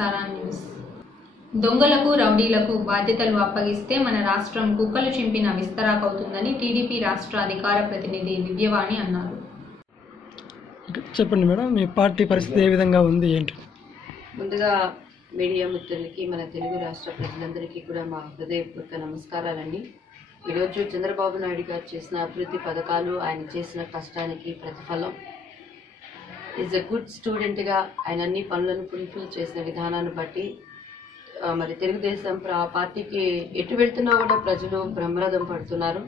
Vistara news. దొంగలకు రౌడీలకు బాధ్యతలు అప్పగిస్తే మన రాష్ట్రం కుక్కలు చింపిన విస్తరాకవుతుందని టీడీపీ రాష్ట్ర అధికార ప్రతినిధి దివ్యవాణి అన్నారు. చెప్పండి మేడం, మీ పార్టీ పరిస్థితి ఏ విధంగా ఉంది ఏంటి? ముందుగా మీడియా మిత్రులకి, మన తెలుగు రాష్ట్ర ప్రజలందరికీ కూడా మా హృదయపూర్వక నమస్కారాలండి. ఈరోజు చంద్రబాబు నాయుడు గారు చేసిన అభివృద్ధి పథకాలు, ఆయన చేసిన కష్టానికి ప్రతిఫలం. ఈజ్ ఎ గుడ్ స్టూడెంట్గా ఆయన అన్ని పనులను ఫుల్ఫిల్ చేసిన విధానాన్ని బట్టి మరి తెలుగుదేశం పార్టీకి ఎటు వెళ్తున్నా కూడా ప్రజలు బ్రహ్మరథం పడుతున్నారు.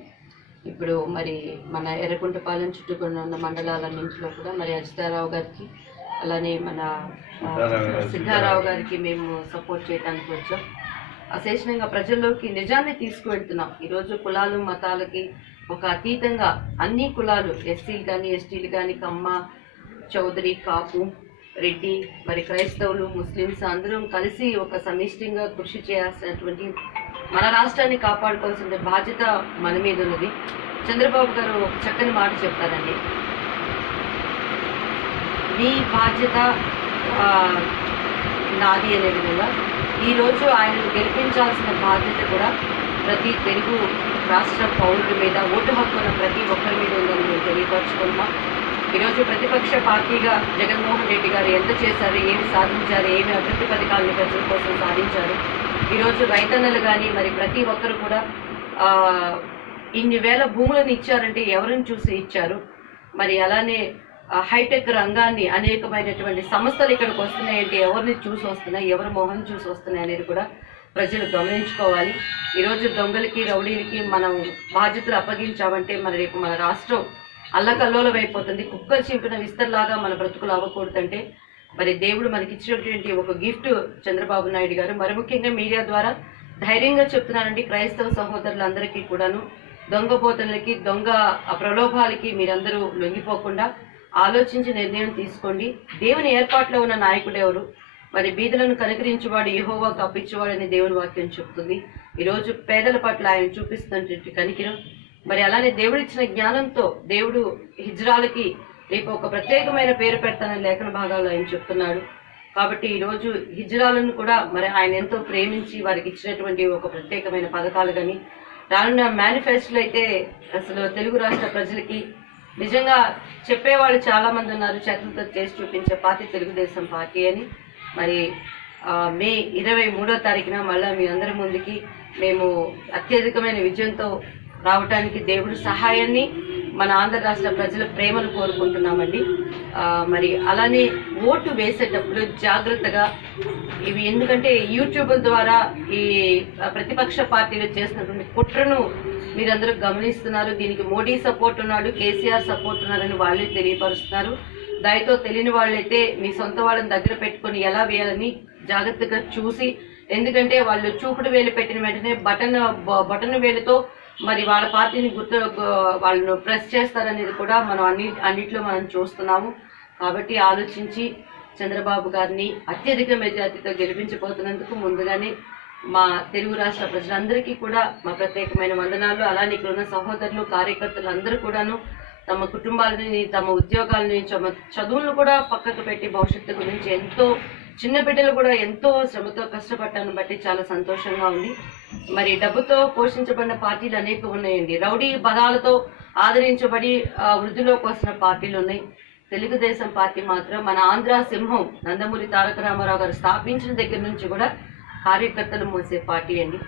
ఇప్పుడు మరి మన ఎర్రకుంటపాలెం చుట్టుకున్న ఉన్న మండలాలన్నింటిలో కూడా మరి అజితారావు గారికి, అలానే మన సిద్ధారావు గారికి మేము సపోర్ట్ చేయడానికి వచ్చాం. అశేషంగా ప్రజల్లోకి నిజాన్ని తీసుకువెళ్తున్నాం. ఈరోజు కులాలు మతాలకి ఒక అతీతంగా అన్ని కులాలు, ఎస్సీలు కానీ ఎస్టీలు కానీ, కమ్మ, చౌదరి, కాపు, రెడ్డి, మరి క్రైస్తవులు, ముస్లిమ్స్ అందరం కలిసి ఒక సమిష్టిగా కృషి చేయాల్సినటువంటి, మన రాష్ట్రాన్ని కాపాడుకోవాల్సిన బాధ్యత మన మీద ఉన్నది. చంద్రబాబు గారు ఒక చక్కని మాట చెప్తారండి, మీ బాధ్యత నాది అనే విధంగా. ఈరోజు ఆయనను గెలిపించాల్సిన బాధ్యత కూడా ప్రతి తెలుగు రాష్ట్ర పౌరుల మీద, ఓటు హక్కు ఉన్న ప్రతి ఒక్కరి మీద ఉందని మేము తెలియపరచుకుంటున్నాం. ఈరోజు ప్రతిపక్ష పార్టీగా జగన్మోహన్ రెడ్డి గారు ఎంత చేశారు, ఏమి సాధించారు, ఏమి అభివృద్ధి పథకాలను ప్రజల కోసం సాధించారు. ఈరోజు రైతన్నలు కానీ మరి ప్రతి ఒక్కరు కూడా ఇన్ని వేల భూములను ఇచ్చారంటే ఎవరిని చూసి ఇచ్చారు. మరి అలానే హైటెక్ రంగాన్ని, అనేకమైనటువంటి సంస్థలు ఇక్కడికి వస్తున్నాయంటే ఎవరిని చూసి వస్తున్నాయి, ఎవరి మొహం చూసి వస్తున్నాయి అనేది కూడా ప్రజలు గమనించుకోవాలి. ఈరోజు దొంగలకి రౌడీలకి మనం బాధ్యతలు అప్పగించామంటే మరి రేపు మన రాష్ట్రం అల్లకల్లోలం అయిపోతుంది. కుక్కలు చింపిన విస్తర్లాగా మన బ్రతుకులు అవ్వకూడదంటే మరి దేవుడు మనకి ఇచ్చినటువంటి ఒక గిఫ్ట్ చంద్రబాబు నాయుడు గారు. మరి ముఖ్యంగా మీడియా ద్వారా ధైర్యంగా చెప్తున్నానండి, క్రైస్తవ సహోదరులందరికీ కూడాను దొంగ బోధనలకి, దొంగ ప్రలోభాలకి మీరందరూ లొంగిపోకుండా ఆలోచించి నిర్ణయం తీసుకోండి. దేవుని ఏర్పాట్లో ఉన్న నాయకుడు ఎవరు? మరి బీదలను కనికరించేవాడు యెహోవాకు అప్పించేవాడు అని దేవుని వాక్యం చెప్తుంది. ఈరోజు పేదల పట్ల ఆయన చూపిస్తున్నటువంటి కనికరం, మరి అలానే దేవుడిచ్చిన జ్ఞానంతో దేవుడు హిజ్రాలకి రేపు ఒక ప్రత్యేకమైన పేరు పెడతానని లేఖన భాగాల్లో ఆయన చెప్తున్నాడు. కాబట్టి ఈరోజు హిజ్రాలను కూడా మరి ఆయన ఎంతో ప్రేమించి వారికి ఇచ్చినటువంటి ఒక ప్రత్యేకమైన పథకాలు కానీ, రానున్న మేనిఫెస్టోలో అయితే అసలు తెలుగు రాష్ట్ర ప్రజలకి నిజంగా చెప్పేవాళ్ళు చాలా మంది ఉన్నారు. చేతులతో చేసి చూపించే పార్టీ తెలుగుదేశం పార్టీ అని. మరి మే 23వ తారీఖున మళ్ళీ మీ అందరి ముందుకి మేము అత్యధికమైన విజయంతో రావటానికి దేవుడి సహాయాన్ని, మన ఆంధ్ర రాష్ట్ర ప్రజల ప్రేమను కోరుకుంటున్నామండి. మరి అలానే ఓటు వేసేటప్పుడు జాగ్రత్తగా ఇవి, ఎందుకంటే యూట్యూబ్ ద్వారా ఈ ప్రతిపక్ష పార్టీలు చేసినటువంటి కుట్రను మీరందరూ గమనిస్తున్నారు. దీనికి మోడీ సపోర్ట్ ఉన్నాడు, కేసీఆర్ సపోర్ట్ ఉన్నారని వాళ్ళే తెలియపరుస్తున్నారు. దానితో తెలియని వాళ్ళైతే మీ సొంత వాళ్ళని దగ్గర పెట్టుకొని ఎలా వేయాలని జాగ్రత్తగా చూసి, ఎందుకంటే వాళ్ళు చూపుడు వేలు పెట్టిన వెంటనే బటన్ వేలుతో మరి వాళ్ళ పార్టీని వాళ్ళను ప్రెస్ చేస్తారనేది కూడా మనం అన్నిట్లో మనం చూస్తున్నాము. కాబట్టి ఆలోచించి చంద్రబాబు గారిని అత్యధిక మెజార్టీతో గెలిపించబోతున్నందుకు ముందుగానే మా తెలుగు రాష్ట్ర ప్రజలందరికీ కూడా మా ప్రత్యేకమైన వందనాలు. అలానే ఇక్కడ ఉన్న సహోదరులు, కార్యకర్తలు అందరూ కూడాను తమ కుటుంబాలని, తమ ఉద్యోగాలని, తమ చదువులను కూడా పక్కకు పెట్టి భవిష్యత్తు గురించి ఎంతో, చిన్న బిడ్డలు కూడా ఎంతో శ్రమతో కష్టపడ్డాన్ని బట్టి చాలా సంతోషంగా ఉంది. మరి డబ్బుతో పోషించబడిన పార్టీలు అనేక ఉన్నాయండి. రౌడీ పదాలతో ఆదరించబడి వృద్ధిలోకి వస్తున్న పార్టీలు ఉన్నాయి. తెలుగుదేశం పార్టీ మాత్రం మన ఆంధ్ర సింహం నందమూరి తారక రామారావు గారు స్థాపించిన దగ్గర నుంచి కూడా కార్యకర్తలు మోసే పార్టీ అండి.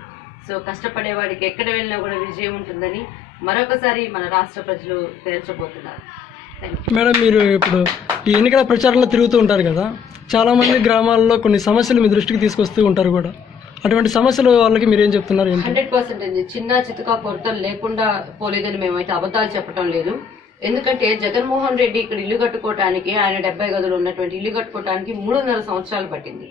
సో కష్టపడేవాడికి ఎక్కడ వెళ్ళినా కూడా విజయం ఉంటుందని మరొకసారి మన రాష్ట్ర ప్రజలు తేల్చబోతున్నారు. మేడం, మీరు ఇప్పుడు ఈ ఎన్నికల ప్రచారంలో తిరుగుతూ ఉంటారు కదా, చాలామంది గ్రామాల్లో కొన్ని సమస్యలు మీ దృష్టికి తీసుకొస్తూ ఉంటారు కూడా. అటువంటి సమస్యలు వాళ్ళకి మీరేం చెప్తున్నారు? 100% అండి. చిన్న చితకా కొరతలు లేకుండా పోలేదని మేమైతే అబద్ధాలు చెప్పడం లేదు. ఎందుకంటే జగన్మోహన్ రెడ్డి ఇక్కడ ఇల్లు కట్టుకోవటానికి, ఆయన 70 గదులు ఉన్నటువంటి ఇల్లు కట్టుకోవటానికి 3.5 సంవత్సరాలు పట్టింది.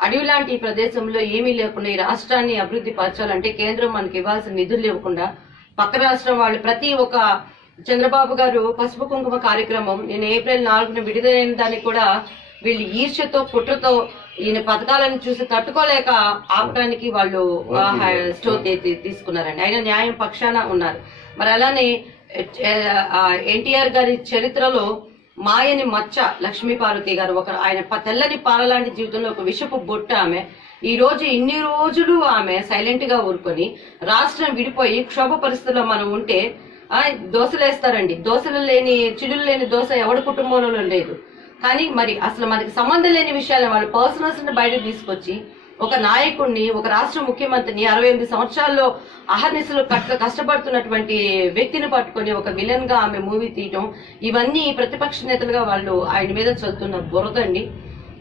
అడవి లాంటి ఈ ప్రదేశంలో ఏమీ లేకుండా ఈ రాష్ట్రాన్ని అభివృద్ధి పరచాలంటే కేంద్రం మనకి ఇవ్వాల్సిన నిధులు ఇవ్వకుండా పక్క రాష్ట్రం వాళ్ళు ప్రతి ఒక్క, చంద్రబాబు గారు పసుపు కుంకుమ కార్యక్రమం నేను ఏప్రిల్ 4న విడుదలైన దానికి కూడా వీళ్ళు ఈర్ష్యతో, కుట్రతో ఈయన పథకాలను చూసి తట్టుకోలేక ఆపడానికి వాళ్ళు స్టోర్ తీసుకున్నారండి. ఆయన న్యాయం పక్షాన ఉన్నారు. మరి అలానే ఎన్టీఆర్ గారి చరిత్రలో మాయని మచ్చ లక్ష్మీపార్వతి గారు, ఒక ఆయన తెల్లని పాలలాంటి జీవితంలో ఒక విషపు బొట్టు ఆమె. ఈ రోజు ఇన్ని రోజులు ఆమె సైలెంట్ గా ఊరుకొని రాష్ట్రం విడిపోయి క్షోభ పరిస్థితుల్లో మనం ఉంటే దోశలు వేస్తారండి. దోశలు లేని చిల్లులు లేని దోశ ఎవరి కుటుంబంలో లేదు. కానీ మరి అసలు మనకి సంబంధం లేని విషయాలు వాళ్ళ పర్సనల్స్ ని బయటకు తీసుకొచ్చి ఒక నాయకుడిని, ఒక రాష్ట్ర ముఖ్యమంత్రిని 68 సంవత్సరాల్లో అహర్నిశలు కష్టపడుతున్నటువంటి వ్యక్తిని పట్టుకొని ఒక విలన్ గా ఆమె మూవీ తీయటం, ఇవన్నీ ప్రతిపక్ష నేతలుగా వాళ్ళు ఆయన మీద చదువుతున్న బురదండి.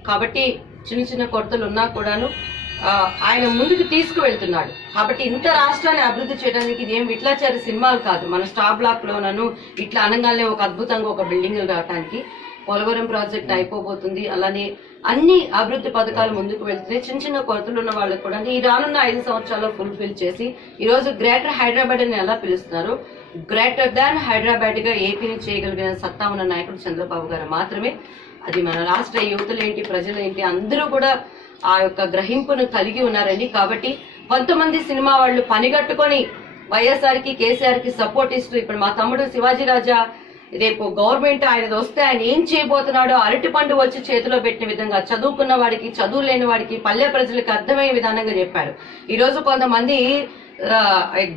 కాబట్టి చిన్న చిన్న కొరతలు ఉన్నా కూడాను ఆయన ముందుకు తీసుకువెళ్తున్నాడు. కాబట్టి ఇంత రాష్ట్రాన్ని అభివృద్ధి చేయడానికి ఇది ఏం విట్లాచారి సినిమాలు కాదు. మన స్టార్ బ్లాక్ లోనూ ఇట్లా అనగానే ఒక అద్భుతంగా ఒక బిల్డింగ్ రావడానికి పోలవరం ప్రాజెక్ట్ అయిపోబోతుంది. అలానే అన్ని అభివృద్ధి పథకాలు ముందుకు వెళ్తున్నాయి. చిన్న చిన్న కొరతలు ఉన్న వాళ్ళకి కూడా ఈ రానున్న 5 సంవత్సరాల్లో ఫుల్ఫిల్ చేసి ఈ రోజు గ్రేటర్ హైదరాబాద్ అని ఎలా పిలుస్తున్నారు, గ్రేటర్ దాన్ హైదరాబాద్ గా ఏపీని చేయగలిగిన సత్తా ఉన్న నాయకుడు చంద్రబాబు గారు మాత్రమే. అది మన రాష్ట్ర యువతలేంటి, ప్రజలేంటి అందరూ కూడా ఆ యొక్క గ్రహింపును కలిగి ఉన్నారండి. కాబట్టి కొంతమంది సినిమా వాళ్ళు పనిగట్టుకొని వైఎస్ఆర్ కి, కేసీఆర్ కి సపోర్ట్ ఇస్తూ ఇప్పుడు మా తమ్ముడు శివాజీ రాజా రేపు గవర్నమెంట్ ఆయన వస్తే ఆయన ఏం చేయబోతున్నాడో అరటి పండు వచ్చి చేతిలో పెట్టిన విధంగా చదువుకున్న వాడికి, చదువు లేని వాడికి, పల్లె ప్రజలకు అర్థమయ్యే విధానంగా చెప్పాడు. ఈ రోజు కొంతమంది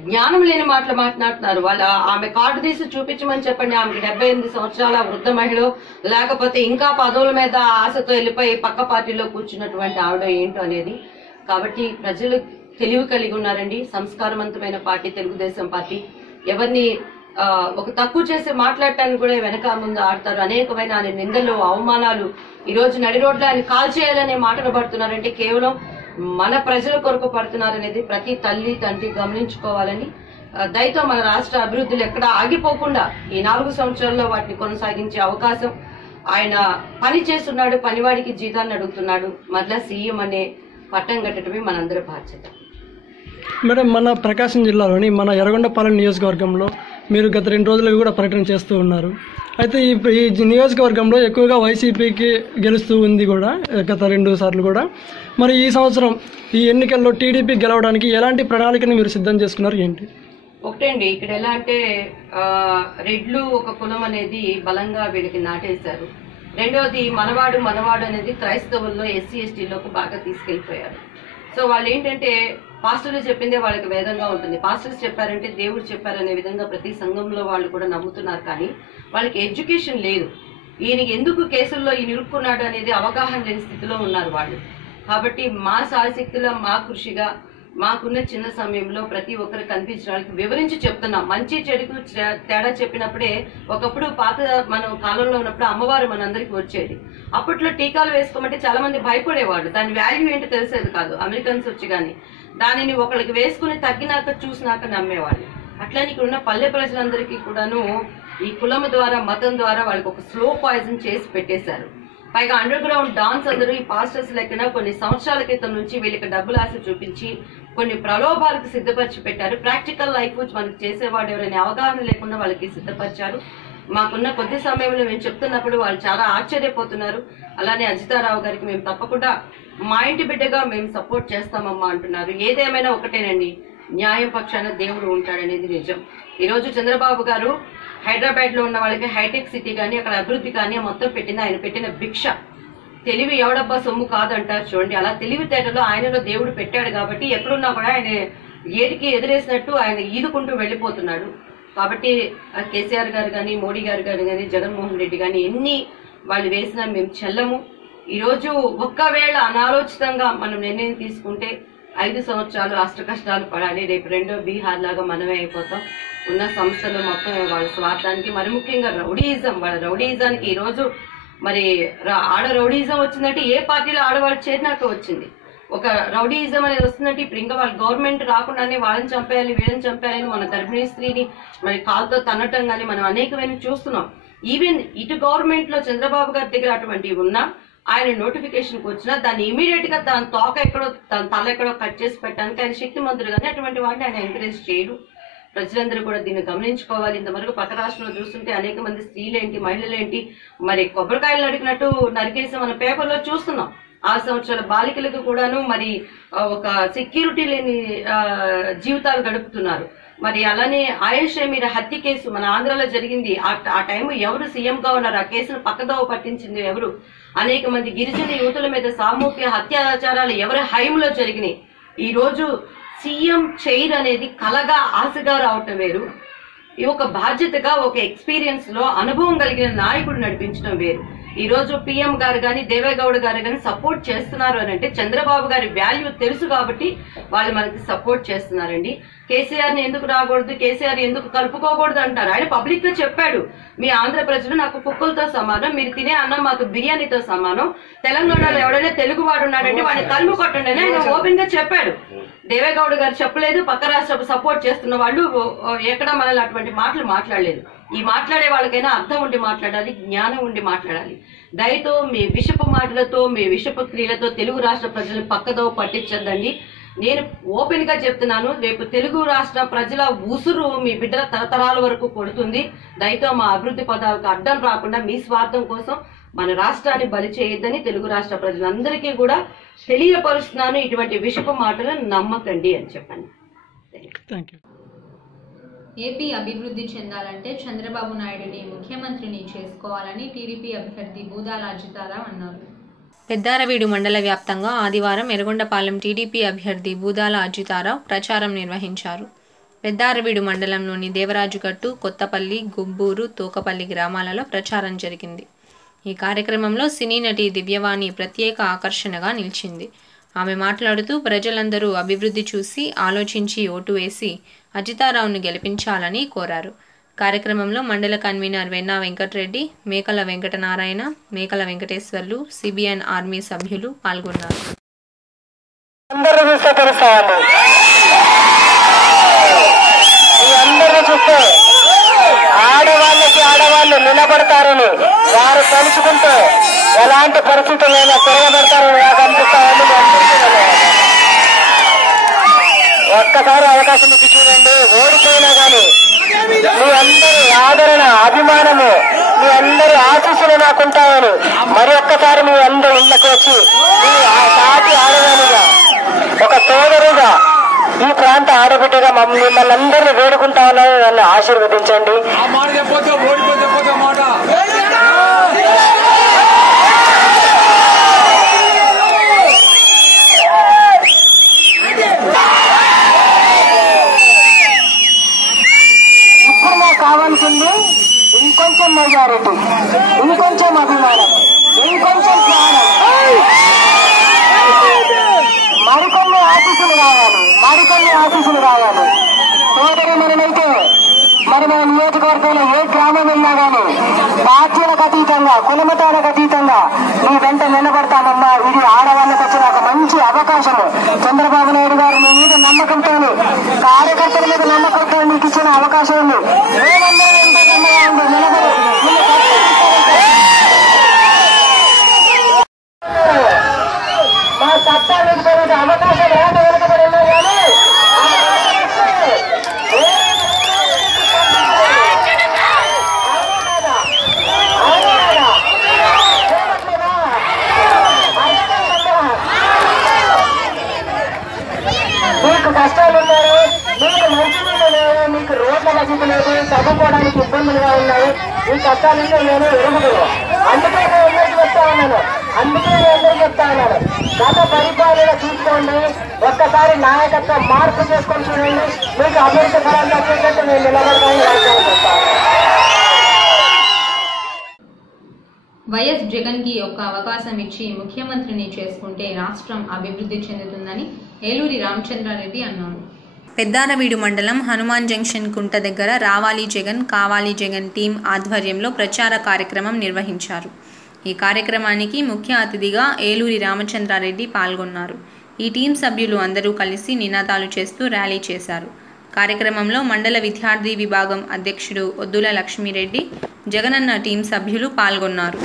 జ్ఞానం లేని మాటలు మాట్లాడుతున్నారు. వాళ్ళ ఆమె కార్డు తీసి చూపించమని చెప్పండి. ఆమెకి 78 సంవత్సరాల వృద్ధ మహిళ, లేకపోతే ఇంకా పదవుల మీద ఆశతో వెళ్ళిపోయి పక్క పార్టీలో కూర్చున్నటువంటి ఆవిడ ఏంటో అనేది. కాబట్టి ప్రజలు తెలివి కలిగి ఉన్నారండి. సంస్కారవంతమైన పార్టీ తెలుగుదేశం పార్టీ. ఎవరిని ఒక తక్కువ చేసి మాట్లాడటానికి కూడా వెనక ముందు ఆడతారు. అనేకమైన నిందలు, అవమానాలు ఈ రోజు నడి రోడ్లో ఆయన కాల్ చేయాలనే మాటలు పడుతున్నారంటే కేవలం మన ప్రజల కొరకు పడుతున్నారనేది ప్రతి తల్లి తండ్రి గమనించుకోవాలని, దయతో మన రాష్ట్ర అభివృద్ధులు ఎక్కడ ఆగిపోకుండా ఈ 4 సంవత్సరాల్లో వాటిని కొనసాగించే అవకాశం ఆయన పని చేస్తున్నాడు. పనివాడికి జీతాన్ని అడుగుతున్నాడు. మరలా సీఎం అనే పట్టం కట్టడమే మనందరి బాధ్యత. మేడం, మన ప్రకాశం జిల్లాలోని మన ఎర్రగొండపాలెం నియోజకవర్గంలో మీరు గత 2 రోజులుగా కూడా పర్యటన చేస్తూ ఉన్నారు. అయితే ఈ నియోజకవర్గంలో ఎక్కువగా వైసీపీకి గెలుస్తూ ఉంది కూడా గత 2 సార్లు కూడా. మరి ఈ సంవత్సరం ఈ ఎన్నికల్లో టీడీపీ గెలవడానికి ఎలాంటి ప్రణాళికను మీరు సిద్ధం చేసుకున్నారు, ఏంటి? ఒకటండి, ఇక్కడ ఎలా అంటే రెడ్లు ఒక కులం అనేది బలంగా వీళ్ళకి నాటేశారు. రెండవది మనవాడు అనేది క్రైస్తవుల్లో ఎస్సీ ఎస్టీలోకి బాగా తీసుకెళ్లిపోయారు. సో వాళ్ళు ఏంటంటే పాస్టర్లు చెప్పిందే వాళ్ళకి వేదంగా ఉంటుంది. పాస్టర్స్ చెప్పారంటే దేవుడు చెప్పారనే విధంగా ప్రతి సంఘంలో వాళ్ళు కూడా నమ్ముతున్నారు. కానీ వాళ్ళకి ఎడ్యుకేషన్ లేదు. ఈయనకి ఎందుకు కేసుల్లో ఈయన ఇరుక్కున్నాడు అనేది అవగాహన లేని స్థితిలో ఉన్నారు వాళ్ళు. కాబట్టి మా శాయశక్తిలో, మా కృషిగా, మాకున్న చిన్న సమయంలో ప్రతి ఒక్కరు కనిపించడానికి వివరించి చెప్తున్నాం. మంచి చెడుకు తేడా చెప్పినప్పుడే, ఒకప్పుడు పాత మనం కాలంలో ఉన్నప్పుడు అమ్మవారు మనందరికి వచ్చేది. అప్పట్లో టీకాలు వేసుకోమంటే చాలా మంది భయపడేవాళ్ళు. దాని వాల్యూ ఏంటో తెలిసేది కాదు. అమెరికన్స్ వచ్చి కానీ దానిని ఒకరికి వేసుకుని తగ్గినాక చూసినాక నమ్మేవాళ్ళు. అట్లని ఇక్కడ ఉన్న పల్లె ప్రజలందరికీ కూడాను ఈ కులం ద్వారా, మతం ద్వారా వాళ్ళకి ఒక స్లో పాయిజన్ చేసి పెట్టేశారు. పైగా అండర్ గ్రౌండ్ డాన్స్ అందరూ ఈ పాస్టర్స్ లెక్కన కొన్ని సంవత్సరాల క్రితం నుంచి వీళ్ళకి డబ్బులు ఆశ చూపించి కొన్ని ప్రలోభాలకు సిద్ధపరిచి పెట్టారు. ప్రాక్టికల్ లైఫ్ మనకి చేసేవాడు ఎవరైనా అవగాహన లేకుండా వాళ్ళకి సిద్ధపరిచారు. మాకున్న కొద్ది సమయంలో మేము చెప్తున్నప్పుడు వాళ్ళు చాలా ఆశ్చర్యపోతున్నారు. అలానే అజితారావు గారికి మేము తప్పకుండా మా ఇంటి బిడ్డగా మేము సపోర్ట్ చేస్తామమ్మా అంటున్నారు. ఏదేమైనా ఒకటేనండి, న్యాయం పక్షాన దేవుడు ఉంటాడనేది నిజం. ఈరోజు చంద్రబాబు గారు హైదరాబాద్ లో ఉన్న వాళ్ళకి హైటెక్ సిటీ కానీ అక్కడ అభివృద్ధి కానీ మొత్తం పెట్టింది ఆయన పెట్టిన భిక్ష. తెలివి ఎవడబ్బా సొమ్ము కాదంటారు చూడండి. అలా తెలివితేటలో ఆయనలో దేవుడు పెట్టాడు కాబట్టి ఎక్కడున్నా కూడా ఆయన ఏటికి ఎదురేసినట్టు ఆయన ఈదుకుంటూ వెళ్ళిపోతున్నాడు. కాబట్టి కేసీఆర్ గారు కానీ, మోడీ గారు కానీ, జగన్మోహన్ రెడ్డి కానీ ఎన్ని వాళ్ళు వేసినా మేము చెల్లము. ఈరోజు ఒక్కవేళ అనాలోచితంగా మనం నిర్ణయం తీసుకుంటే 5 సంవత్సరాలు అష్ట కష్టాలు పడాలి. రేపు రెండో బీహార్ లాగా మనమే అయిపోతాం. ఉన్న సంస్థలు మొత్తం వాళ్ళ స్వార్థానికి, మరి ముఖ్యంగా రౌడీయిజం, వాళ్ళ రౌడీయిజానికి ఈరోజు మరి ఆడ రౌడీయిజం వచ్చిందంటే ఏ పార్టీలో ఆడవాళ్ళు చేరినాక వచ్చింది. ఒక రౌడీయిజం అనేది వస్తుందంటే ఇప్పుడు ఇంకా వాళ్ళ గవర్నమెంట్ రాకుండానే వాళ్ళని చంపేయాలి, వీళ్ళని చంపేయాలని మన గర్భిణీ స్త్రీని మరి కాలుతో తన్నటం కానీ మనం అనేకమైన చూస్తున్నాం. ఈవెన్ ఇటు గవర్నమెంట్ లో చంద్రబాబు గారి దగ్గర అటువంటివి ఉన్నా ఆయన నోటిఫికేషన్కి వచ్చినా దాన్ని ఇమీడియట్ గా తన తోక ఎక్కడో, తన తల ఎక్కడో కట్ చేసి పెట్టడానికి ఆయన శక్తిమంతుడు. కానీ అటువంటి వాటిని ఆయన ఎంకరేజ్ చేయడు. ప్రజలందరూ కూడా దీన్ని గమనించుకోవాలి. ఇంతవరకు పక్క రాష్ట్రంలో చూస్తుంటే అనేక మంది స్త్రీలేంటి, మహిళలేంటి మరి కొబ్బరికాయలు నడికినట్టు నరికేసి మన పేపర్లో చూస్తున్నాం. 6 సంవత్సరాల బాలికలకు కూడాను మరి ఒక సెక్యూరిటీ లేని జీవితాలు గడుపుతున్నారు. మరి అలానే ఆయేషా మీరా హత్య కేసు మన ఆంధ్రలో జరిగింది. ఆ టైం ఎవరు సీఎంగా ఉన్నారు, ఆ కేసును పక్కదోవ పట్టించింది ఎవరు? అనేక మంది గిరిజన యువతుల మీద సామూహిక అత్యాచారాలు ఎవరి హయాంలో జరిగినాయి. ఈ రోజు సీఎం చైర్ అనేది కలగా ఆశగా రావటం వేరు, ఒక బాధ్యతగా ఒక ఎక్స్పీరియన్స్ లో అనుభవం కలిగిన నాయకుడు నడిపించడం వేరు. ఈ రోజు పిఎం గారు కానీ దేవేగౌడ గారు కానీ సపోర్ట్ చేస్తున్నారు అని అంటే చంద్రబాబు గారి వాల్యూ తెలుసు కాబట్టి వాళ్ళు మనకి సపోర్ట్ చేస్తున్నారండి. కేసీఆర్ ని ఎందుకు రాకూడదు, కేసీఆర్ ఎందుకు కలుపుకోకూడదు అంటారు. ఆయన పబ్లిక్ గా చెప్పాడు, మీ ఆంధ్ర ప్రజలు నాకు కుక్కలతో సమానం, మీరు తినే అన్నం మాకు బిర్యానీతో సమానం, తెలంగాణలో ఎవడైనా తెలుగు వాడు ఉన్నాడంటే వాడిని తలుపు కొట్టండి అని ఆయన ఓపెన్ గా చెప్పాడు. దేవేగౌడ గారు చెప్పలేదు, పక్క రాష్ట్ర సపోర్ట్ చేస్తున్న వాళ్ళు ఎక్కడ మనల్ని అటువంటి మాటలు మాట్లాడలేదు. ఈ మాట్లాడే వాళ్ళకైనా అర్థం ఉండి మాట్లాడాలి, జ్ఞానం ఉండి మాట్లాడాలి. దయతో మీ విషపు మాటలతో మీ విషపు క్రియలతో తెలుగు రాష్ట్ర ప్రజలు పక్కదో పట్టించద్దండి. నేను ఓపెన్ గా చెప్తున్నాను, రేపు తెలుగు రాష్ట్ర ప్రజల ఉసురు మీ బిడ్డల తరతరాల వరకు కొడుతుంది. దయతో మా అభివృద్ధి పదాలకు అడ్డం రాకుండా మీ స్వార్థం కోసం మన రాష్ట్రాన్ని బలి చేయొద్దని తెలుగు రాష్ట్ర ప్రజలందరికీ కూడా తెలియపరుస్తున్నాను. ఇటువంటి విషపు మాటలు నమ్మకండి అని చెప్పండి. ఏపీ అభివృద్ధి చెందాలంటే చంద్రబాబు నాయుడుని ముఖ్యమంత్రిని చేసుకోవాలని టీడీపీ అభ్యర్థి బూదాల అజితారావు అన్నారు. పెద్దారవీడు మండల వ్యాప్తంగా ఆదివారం ఎర్రగొండపాలెం టీడీపీ అభ్యర్థి బూదాల అజితారావు ప్రచారం నిర్వహించారు. పెద్దారవీడు మండలంలోని దేవరాజుగట్టు, కొత్తపల్లి, గుబ్బూరు, తోకపల్లి గ్రామాలలో ప్రచారం జరిగింది. ఈ కార్యక్రమంలో సినీ నటి దివ్యవాణి ప్రత్యేక ఆకర్షణగా నిలిచింది. ఆమె మాట్లాడుతూ ప్రజలందరూ అభివృద్ధి చూసి ఆలోచించి ఓటు వేసి అజితారావును గెలిపించాలని కోరారు. కార్యక్రమంలో మండల కన్వీనర్ వెన్నా వెంకటరెడ్డి, మేకల వెంకటనారాయణ, మేకల వెంకటేశ్వర్లు, సిబిఎన్ ఆర్మీ సభ్యులు పాల్గొన్నారు. ఆడవాళ్ళు నిలబడతారని వారు తలుచుకుంటే ఎలాంటి పరిస్థితులైనా తిరగబడతారని నాకు అనిపిస్తామని ఒక్కసారి అవకాశం ఇచ్చి చూడండి. ఓడిపోయినా కానీ మీ అందరి ఆదరణ, అభిమానము, మీ అందరి ఆశీస్సులు నాకుంటాయని మరి ఒక్కసారి మీ అందరి ఇళ్లకు వచ్చి మీ సాటి ఆడదానిగా, ఒక సోదరుగా, ఈ ప్రాంత ఆడబిడ్డగా మిమ్మల్ని అందరినీ వేడుకుంటా ఉన్నాను. నన్ను ఆశీర్వదించండి. ఇప్పుడు నాకు కావాల్సింది ఇంకొంచెం మెజారిటీ, ఇంకొంచెం అభిమానం, ఇంకొంచెం ప్రాణం, మరికొన్ని ఆశీస్సులు రావాలి. సోదరి మనమైతే మరి మన నియోజకవర్గంలో ఏ గ్రామం వెళ్ళినా కానీ పార్టీలకు అతీతంగా, కులమతాలకు అతీతంగా మీ వెంట నిలబడతామమ్మా. ఇది ఆడవాళ్ళకు వచ్చిన ఒక మంచి అవకాశము. చంద్రబాబు నాయుడు గారు మీ మీద నమ్మకంతో, కార్యకర్తల మీద నమ్మకంతో మీకు ఇచ్చిన అవకాశం ఉంది. మేమందరం ఎంతకమ్మా నిలబడి మా చట్టానికి పెరిగిన అవకాశం రాక వెనుకబడి ఉన్నారు. కానీ మీకు కష్టాలున్నారు, మీకు మంచినీళ్ళు లేవు, మీకు రోడ్ల వసతి లేదు, చదువుకోవడానికి ఇబ్బందులుగా ఉన్నాయి. ఈ కష్టాలన్నీ నేను ఎరుగుతున్నాను. అందుకే నేను అందరికీ చెప్తా ఉన్నాను, గత పరిపాలన చూసుకోండి, ఒక్కసారి నాయకత్వం మార్పు చేసుకొని చూడండి. మీకు అభివృద్ధి పరంగా వచ్చేటట్టు నేను నిలబడతాను. వైఎస్ జగన్కి ఒక అవకాశం ఇచ్చి ముఖ్యమంత్రిని చేసుకుంటే రాష్ట్రం అభివృద్ధి చెందుతుందని ఏలూరి రామచంద్రారెడ్డి అన్నారు. పెద్దారవీడు మండలం హనుమాన్ జంక్షన్ కుంట దగ్గర రావాలి జగన్ కావాలి జగన్ టీం ఆధ్వర్యంలో ప్రచార కార్యక్రమం నిర్వహించారు. ఈ కార్యక్రమానికి ముఖ్య అతిథిగా ఏలూరి రామచంద్రారెడ్డి పాల్గొన్నారు. ఈ టీం సభ్యులు అందరూ కలిసి నినాదాలు చేస్తూ ర్యాలీ చేశారు. కార్యక్రమంలో మండల విద్యార్థి విభాగం అధ్యక్షుడు ఒద్దుల లక్ష్మీరెడ్డి, జగనన్న టీం సభ్యులు పాల్గొన్నారు.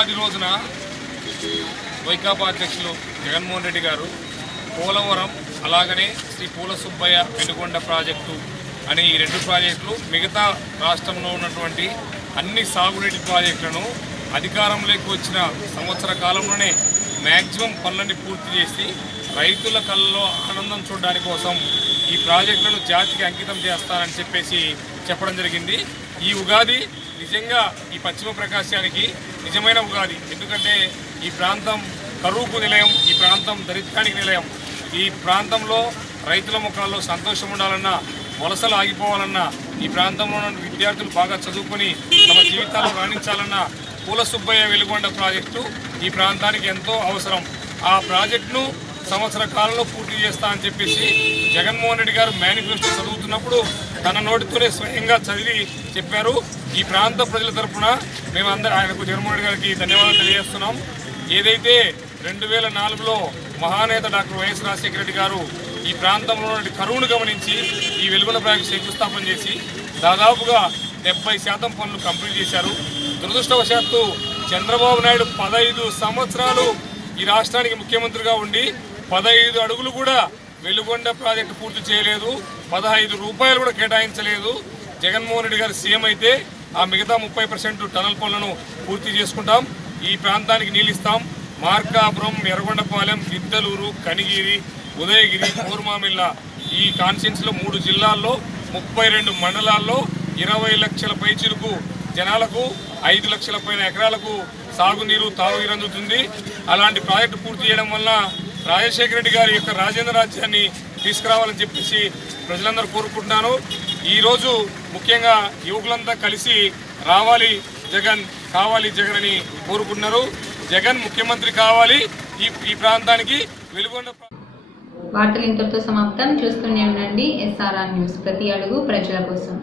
ఉగాది రోజున వైకాపా అధ్యక్షులు జగన్మోహన్ రెడ్డి గారు పోలవరం అలాగనే శ్రీ పూల సుబ్బయ్య వెనుగొండ ప్రాజెక్టు అనే ఈ 2 ప్రాజెక్టులు మిగతా రాష్ట్రంలో ఉన్నటువంటి అన్ని సాగునీటి ప్రాజెక్టులను అధికారంలోకి వచ్చిన సంవత్సర కాలంలోనే మ్యాక్సిమం పనులన్నీ పూర్తి చేసి రైతుల కళ్ళలో ఆనందం చూడడానికి కోసం ఈ ప్రాజెక్టులను జాతికి అంకితం చేస్తానని చెప్పేసి చెప్పడం జరిగింది. ఈ ఉగాది నిజంగా ఈ పశ్చిమ ప్రకాశానికి నిజమైన ఉగాది. ఎందుకంటే ఈ ప్రాంతం కరువుకు నిలయం, ఈ ప్రాంతం దరిద్రానికి నిలయం. ఈ ప్రాంతంలో రైతుల ముఖాల్లో సంతోషం ఉండాలన్నా, వలసలు ఆగిపోవాలన్నా, ఈ ప్రాంతంలో ఉన్న విద్యార్థులు బాగా చదువుకొని తమ జీవితాలు రాణించాలన్నా పూల సుబ్బయ్య వెలుగొండ ప్రాజెక్టు ఈ ప్రాంతానికి ఎంతో అవసరం. ఆ ప్రాజెక్టును సంవత్సర కాలంలో పూర్తి చేస్తా అని చెప్పేసి జగన్మోహన్ రెడ్డి గారు మేనిఫెస్టో చదువుతున్నప్పుడు తన నోటితోనే స్వయంగా చదివి చెప్పారు. ఈ ప్రాంత ప్రజల తరఫున మేమందరం ఆయనకు జగన్మోహన్ రెడ్డి గారికి ధన్యవాదాలు తెలియజేస్తున్నాం. ఏదైతే 2004లో మహానేత డాక్టర్ వైఎస్ రాజశేఖర రెడ్డి గారు ఈ ప్రాంతంలో కరువును గమనించి ఈ వెలుగొండ ప్రాజెక్టు శంకుస్థాపన చేసి దాదాపుగా 70% పనులు కంప్లీట్ చేశారు. దురదృష్టవశాత్తు చంద్రబాబు నాయుడు 15 సంవత్సరాలు ఈ రాష్ట్రానికి ముఖ్యమంత్రిగా ఉండి 15 అడుగులు కూడా వెలుగొండ ప్రాజెక్టు పూర్తి చేయలేదు, 15 రూపాయలు కూడా కేటాయించలేదు. జగన్మోహన్ రెడ్డి గారు సీఎం అయితే ఆ మిగతా 30% టనల్ పనులను పూర్తి చేసుకుంటాం. ఈ ప్రాంతానికి నీళ్ళు ఇస్తాం. మార్కాపురం, ఎర్రగొండపాలెం, గిద్దలూరు, కనిగిరి, ఉదయగిరి, కోరుమామిల్ల ఈ కాన్స్టిట్యున్సీలో 3 జిల్లాల్లో 32 మండలాల్లో 20 లక్షల పైచిలుకు జనాలకు 5 లక్షల పైన ఎకరాలకు సాగునీరు, తాగునీరు అందుతుంది. అలాంటి ప్రాజెక్టు పూర్తి చేయడం వల్ల రాజశేఖర రెడ్డి గారి యొక్క రాజేంద్ర రాజ్యాన్ని తీసుకురావాలని చెప్పేసి ప్రజలందరూ కోరుకుంటున్నాను. ఈరోజు ముఖ్యంగా యువకులంతా కలిసి రావాలి జగన్, కావాలి జగన్ అని కోరుకుంటున్నారు. జగన్ ముఖ్యమంత్రి కావాలి ఈ ప్రాంతానికి. వెలుగొండ వార్తలు ఇంతటితో సమాప్తం. చూస్తూనే ఉండండి SRR న్యూస్, ప్రతి అడుగు ప్రజల కోసం.